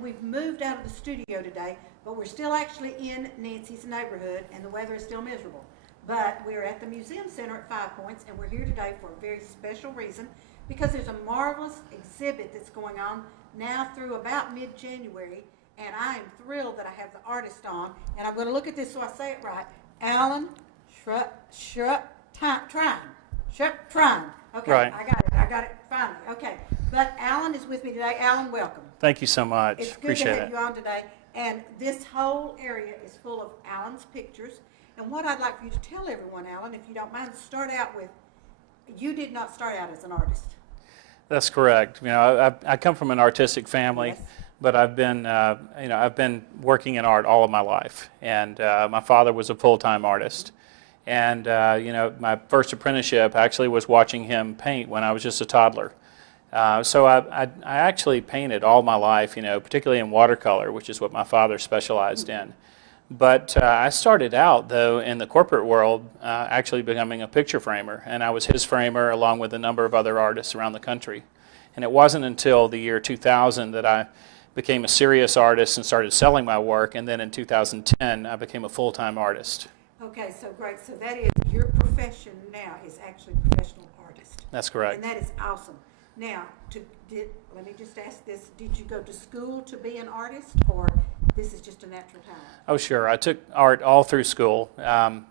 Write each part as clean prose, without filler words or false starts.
We've moved out of the studio today, but we're still actually in Nancy's neighborhood, and the weather is still miserable. But we're at the Museum Center at Five Points, and we're here today for a very special reason, because there's a marvelous exhibit that's going on now through about mid-January, and I am thrilled that I have the artist on, and I'm going to look at this so I say it right, Alan Shuptrine. Okay, Right. I got it finally. Okay, but Alan is with me today. Alan, welcome. Thank you so much. It's good Appreciate to have it. you on today. And this whole area is full of Alan's pictures. And what I'd like for you to tell everyone, Alan, if you don't mind, start out with, you did not start out as an artist. That's correct. You know, I come from an artistic family, Yes. but I've been, I've been working in art all of my life. And my father was a full-time artist. And, my first apprenticeship actually was watching him paint when I was just a toddler. So I actually painted all my life, particularly in watercolor, which is what my father specialized in. But I started out, though, in the corporate world, actually becoming a picture framer. And I was his framer along with a number of other artists around the country. And it wasn't until the year 2000 that I became a serious artist and started selling my work. And then in 2010, I became a full-time artist. Okay, so great. So that is, your profession now is actually professional artist. That's correct. And that is awesome. Now, let me just ask this. Did you go to school to be an artist, or this is just a natural talent? Oh, sure. I took art all through school,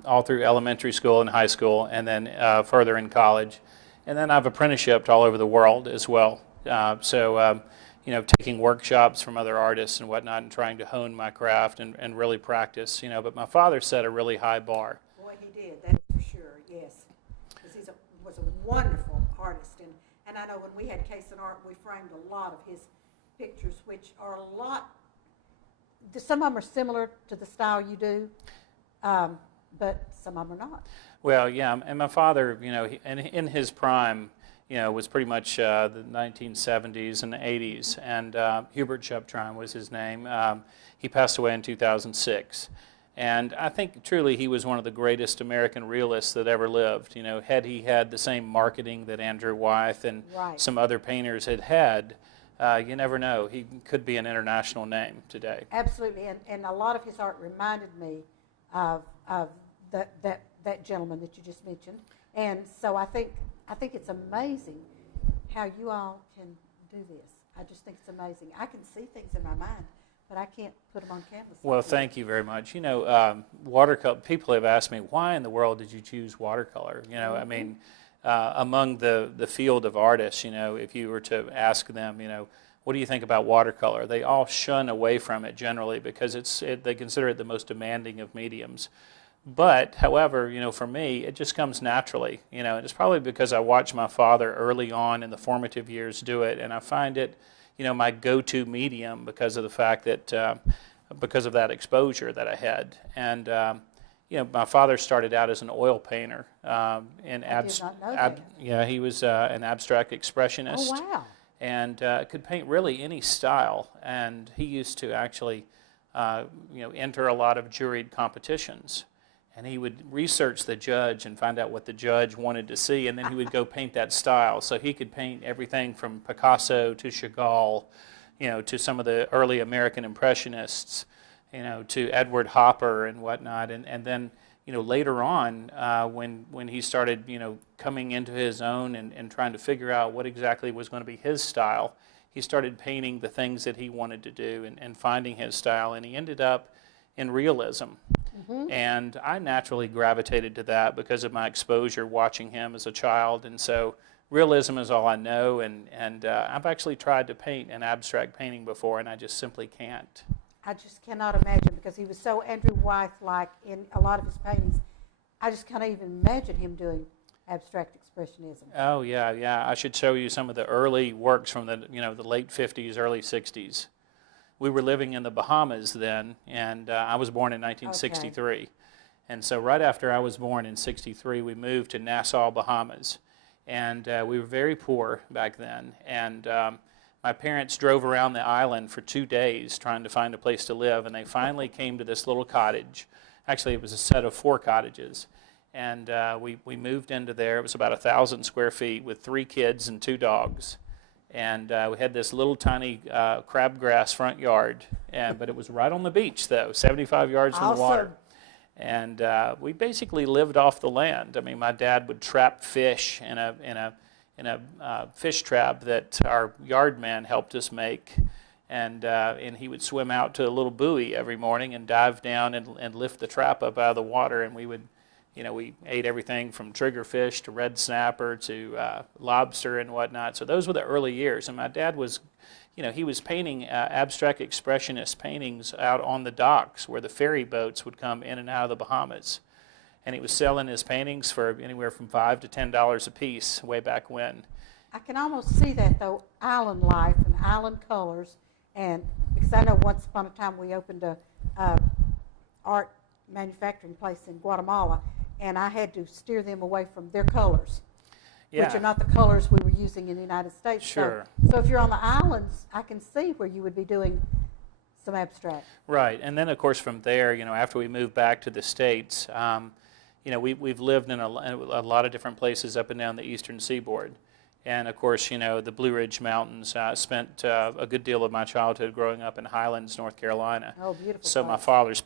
all through elementary school and high school, and then further in college. And then I've apprenticeshiped all over the world as well. Taking workshops from other artists and whatnot and trying to hone my craft and really practice, But my father set a really high bar. Boy, he did. That's for sure, yes. Because he was a wonderful artist. And I know when we had Case and Art, we framed a lot of his pictures, which are some of them are similar to the style you do, but some of them are not. Well, yeah, and my father, in his prime, was pretty much the 1970s and the 80s, and Hubert Chevron was his name. He passed away in 2006. And I think truly he was one of the greatest American realists that ever lived. Had he had the same marketing that Andrew Wyeth and some other painters had, you never know. He could be an international name today. Absolutely, and a lot of his art reminded me of that gentleman that you just mentioned. And so I think it's amazing how you all can do this. I just think it's amazing. I can see things in my mind, but I can't put them on canvas. Well, thank you very much. Watercolor, people have asked me, why in the world did you choose watercolor? Among the field of artists, if you were to ask them, what do you think about watercolor? They all shun away from it generally because they consider it the most demanding of mediums. But, however, for me, it just comes naturally. And it's probably because I watched my father early on in the formative years do it, and I find it my go-to medium because of the fact that, because of that exposure that I had. And, my father started out as an oil painter. I did not know that. He was an abstract expressionist. Oh, wow. And could paint really any style. And he used to actually, enter a lot of juried competitions. And he would research the judge and find out what the judge wanted to see, and then he would go paint that style. So he could paint everything from Picasso to Chagall, to some of the early American Impressionists, to Edward Hopper and whatnot. And then, later on, when he started, coming into his own and trying to figure out what exactly was going to be his style, he started painting the things that he wanted to do and finding his style, and he ended up in realism. Mm-hmm. And I naturally gravitated to that because of my exposure watching him as a child. And so realism is all I know. And I've actually tried to paint an abstract painting before, and I just simply can't. I just cannot imagine, because he was so Andrew Wyeth-like in a lot of his paintings. I just can't even imagine him doing abstract expressionism. Oh, yeah. I should show you some of the early works from the late 50s, early 60s. We were living in the Bahamas then, and I was born in 1963. Okay. And so right after I was born in 63, we moved to Nassau, Bahamas. And we were very poor back then. And my parents drove around the island for 2 days trying to find a place to live, and they finally came to this little cottage. Actually, it was a set of 4 cottages. And we moved into there. It was about 1,000 square feet with 3 kids and 2 dogs. And we had this little tiny crabgrass front yard, but it was right on the beach, though, 75 yards from the water. And we basically lived off the land. I mean, my dad would trap fish in a fish trap that our yard man helped us make. And he would swim out to a little buoy every morning and dive down and lift the trap up out of the water. And we would, we ate everything from triggerfish to red snapper to lobster and whatnot. So those were the early years. And my dad was, he was painting abstract expressionist paintings out on the docks where the ferry boats would come in and out of the Bahamas. And he was selling his paintings for anywhere from $5 to $10 a piece way back when. I can almost see that, though, island life and island colors. And because I know once upon a time we opened a art manufacturing place in Guatemala, and I had to steer them away from their colors, which are not the colors we were using in the United States. Sure. So if you're on the islands, I can see where you would be doing some abstract. Right, and then of course from there, after we moved back to the States, we've lived in a lot of different places up and down the eastern seaboard. And of course, the Blue Ridge Mountains. I spent a good deal of my childhood growing up in Highlands, North Carolina. Oh, beautiful. So place. my father's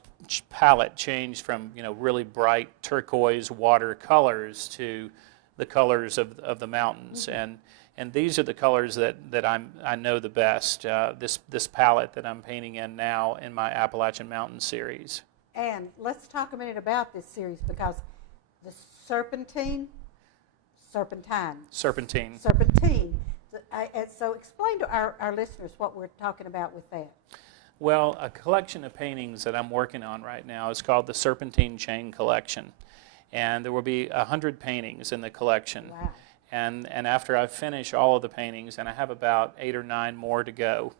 palette changed from, really bright turquoise water colors to the colors of the mountains. Mm-hmm. And these are the colors that I know the best. This palette that I'm painting in now in my Appalachian Mountain series. And let's talk a minute about this series, because the serpentine. So explain to our listeners what we're talking about with that. Well, a collection of paintings that I'm working on right now is called the Serpentine Chain Collection. And there will be 100 paintings in the collection. Wow. And after I finish all of the paintings, and I have about 8 or 9 more to go,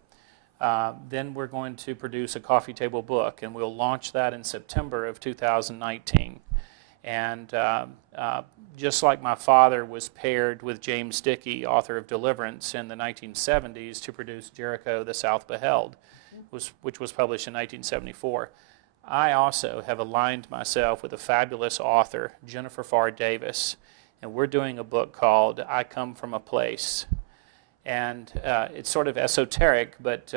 then we're going to produce a coffee table book, and we'll launch that in September of 2019. And just like my father was paired with James Dickey, author of Deliverance, in the 1970s to produce Jericho, the South Beheld, which was published in 1974, I also have aligned myself with a fabulous author, Jennifer Farr Davis, and we're doing a book called I Come From a Place. And it's sort of esoteric, but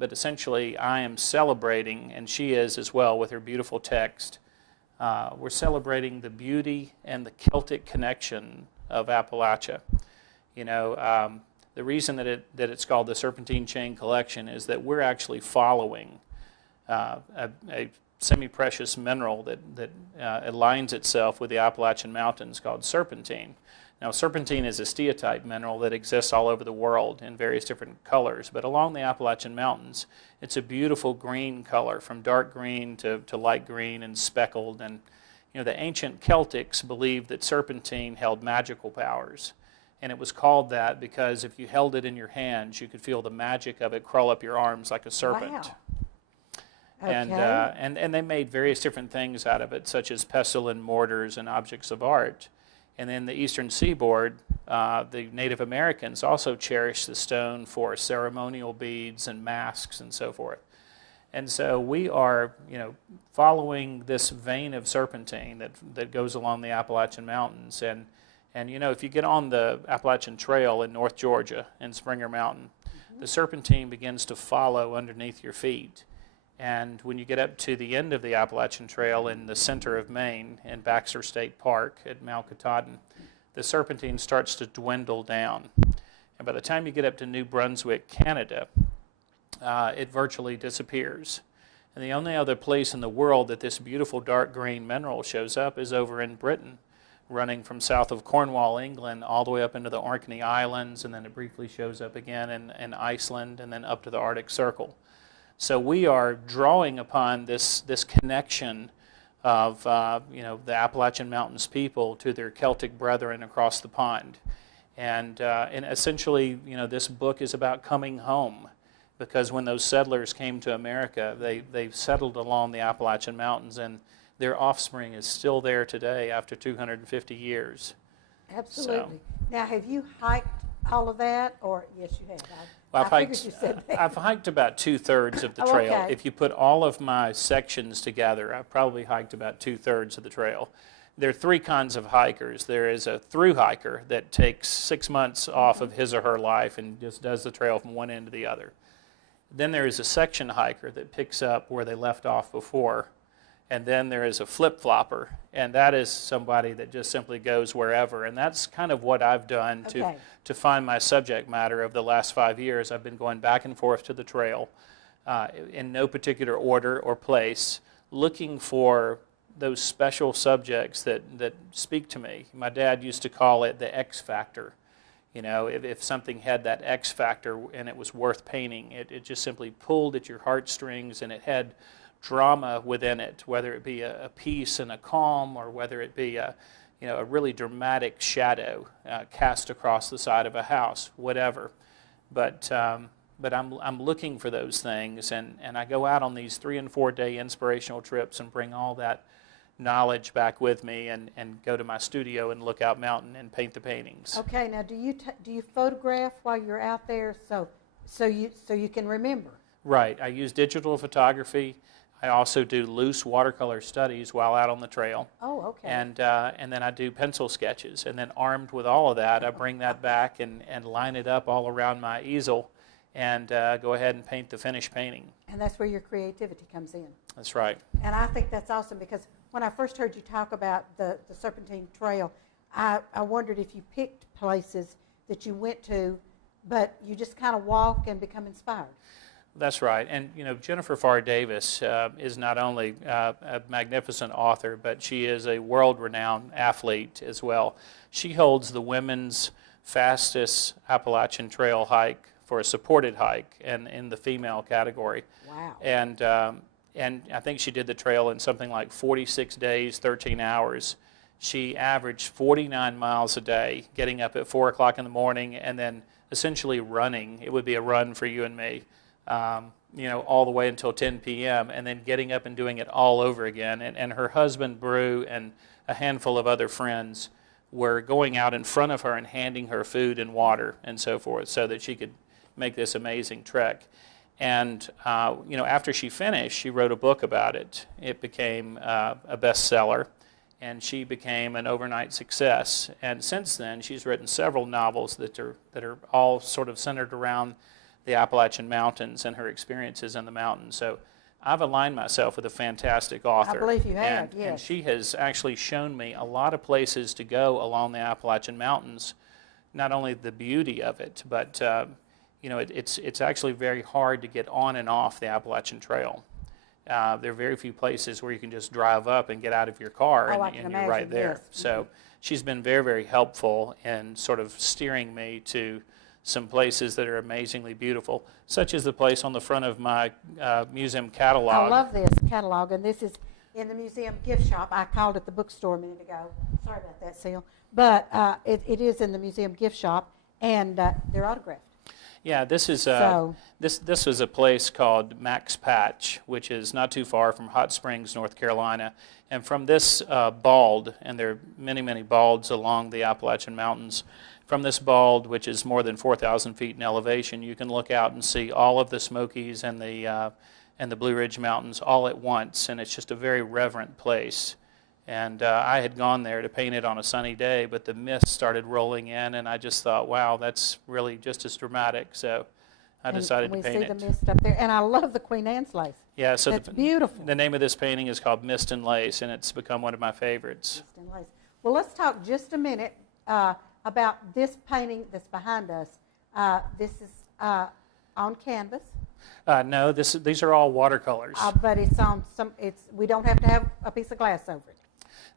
essentially I am celebrating, and she is as well with her beautiful text. We're celebrating the beauty and the Celtic connection of Appalachia. The reason that it's called the Serpentine Chain Collection is that we're actually following a semi-precious mineral that aligns itself with the Appalachian Mountains called serpentine. Now, serpentine is a steatite mineral that exists all over the world in various different colors, but along the Appalachian Mountains, it's a beautiful green color, from dark green to light green and speckled. And the ancient Celtics believed that serpentine held magical powers, and it was called that because if you held it in your hands, you could feel the magic of it crawl up your arms like a serpent. Wow. Okay. And they made various different things out of it, such as pestle and mortars and objects of art. And then the eastern seaboard, the Native Americans also cherished the stone for ceremonial beads and masks and so forth. And so we are, following this vein of serpentine that goes along the Appalachian Mountains. And if you get on the Appalachian Trail in North Georgia, in Springer Mountain, the serpentine begins to follow underneath your feet. And when you get up to the end of the Appalachian Trail in the center of Maine, in Baxter State Park at Mount Katahdin, the serpentine starts to dwindle down. And by the time you get up to New Brunswick, Canada, it virtually disappears. And the only other place in the world that this beautiful dark green mineral shows up is over in Britain, running from south of Cornwall, England, all the way up into the Orkney Islands, and then it briefly shows up again in Iceland, and then up to the Arctic Circle. So we are drawing upon this connection of the Appalachian Mountains people to their Celtic brethren across the pond, and essentially this book is about coming home, because when those settlers came to America, they settled along the Appalachian Mountains, and their offspring is still there today after 250 years. Absolutely. So. Now, have you hiked all of that, or yes, you have? Well, I figured you said that. I've hiked about 2/3 of the trail. Okay. If you put all of my sections together, I've probably hiked about 2/3 of the trail. there are three kinds of hikers. There is a through hiker that takes 6 months off of his or her life and just does the trail from one end to the other. Then there is a section hiker that picks up where they left off before. And then there is a flip-flopper, and that is somebody that just simply goes wherever. And that's kind of what I've done to find my subject matter of the last 5 years. I've been going back and forth to the trail in no particular order or place, looking for those special subjects that speak to me. My dad used to call it the X factor. You know, if something had that X factor and it was worth painting, it just simply pulled at your heartstrings, and it had drama within it, whether it be a peace and a calm, or whether it be a really dramatic shadow cast across the side of a house, whatever. But I'm looking for those things, and I go out on these 3 and 4 day inspirational trips and bring all that knowledge back with me, and go to my studio and look out mountain and paint the paintings. Okay, now do you photograph while you're out there so you can remember? Right. I use digital photography. I also do loose watercolor studies while out on the trail. Oh, okay. And then I do pencil sketches. And then armed with all of that, I bring that back and line it up all around my easel and go ahead and paint the finished painting. And that's where your creativity comes in. That's right. And I think that's awesome, because when I first heard you talk about the Serpentine Trail, I wondered if you picked places that you went to, but you just kind of walk and become inspired. That's right. And, Jennifer Farr Davis is not only a magnificent author, but she is a world-renowned athlete as well. She holds the women's fastest Appalachian Trail hike for a supported hike, and in the female category. Wow. And I think she did the trail in something like 46 days, 13 hours. She averaged 49 miles a day, getting up at 4 o'clock in the morning and then essentially running. It would be a run for you and me. All the way until 10 p.m. and then getting up and doing it all over again. And her husband, Brew, and a handful of other friends were going out in front of her and handing her food and water and so forth so that she could make this amazing trek. And, after she finished, she wrote a book about it. It became a bestseller, and she became an overnight success. And since then, she's written several novels that are all sort of centered around the Appalachian Mountains and her experiences in the mountains. So I've aligned myself with a fantastic author. I believe you have, yes. And she has actually shown me a lot of places to go along the Appalachian Mountains, not only the beauty of it, but it's actually very hard to get on and off the Appalachian Trail. There are very few places where you can just drive up and get out of your car and you're right there. Yes. So she's been very, very helpful in sort of steering me to some places that are amazingly beautiful, such as the place on the front of my museum catalog. I love this catalog, and this is in the museum gift shop. I called it the bookstore a minute ago. Sorry about that, Seal. But it is in the museum gift shop, and they're autographed. Yeah, this is this was a place called Max Patch, which is not too far from Hot Springs, North Carolina. And from this bald, and there are many, many balds along the Appalachian Mountains, from this bald, which is more than 4,000 feet in elevation, you can look out and see all of the Smokies and the Blue Ridge Mountains all at once, and it's just a very reverent place. And I had gone there to paint it on a sunny day, but the mist started rolling in, and I just thought, wow, that's really just as dramatic. So I decided to paint it. We see the mist up there, and I love the Queen Anne's lace. Yeah, so that's beautiful. The name of this painting is called Mist and Lace, and it's become one of my favorites. Mist and Lace. Well, let's talk just a minute about this painting that's behind us. This is on canvas. No, these are all watercolors. But it's on we don't have to have a piece of glass over it.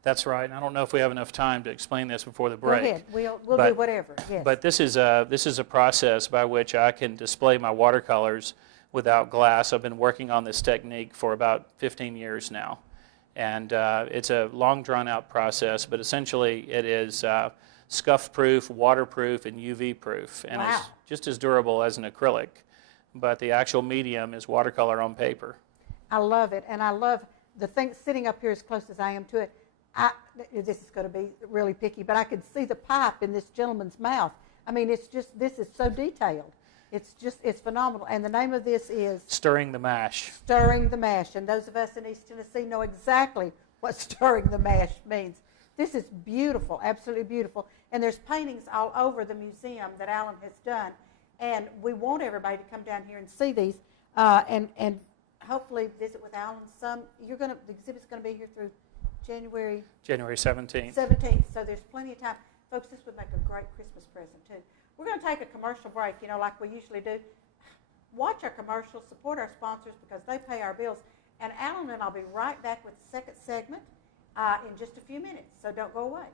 That's right. And I don't know if we have enough time to explain this before the break. Go ahead. We'll do whatever. Yes. But this is a process by which I can display my watercolors without glass. I've been working on this technique for about 15 years now. And it's a long, drawn-out process, but essentially it is scuff-proof, waterproof, and UV-proof. And wow. It's just as durable as an acrylic. But the actual medium is watercolor on paper. I love it. And I love the thing, sitting up here as close as I am to it, this is going to be really picky, but I could see the pipe in this gentleman's mouth. I mean, this is so detailed. It's phenomenal. And the name of this is? Stirring the Mash. Stirring the Mash. And those of us in East Tennessee know exactly what stirring the mash means. This is beautiful, absolutely beautiful. And there's paintings all over the museum that Alan has done. And we want everybody to come down here and see these and hopefully visit with Alan some. The exhibit's going to be here through January 17th. 17th, so there's plenty of time. Folks, this would make a great Christmas present, too. We're going to take a commercial break, like we usually do. Watch our commercials, support our sponsors because they pay our bills. And Alan and I'll be right back with the second segment in just a few minutes, so don't go away.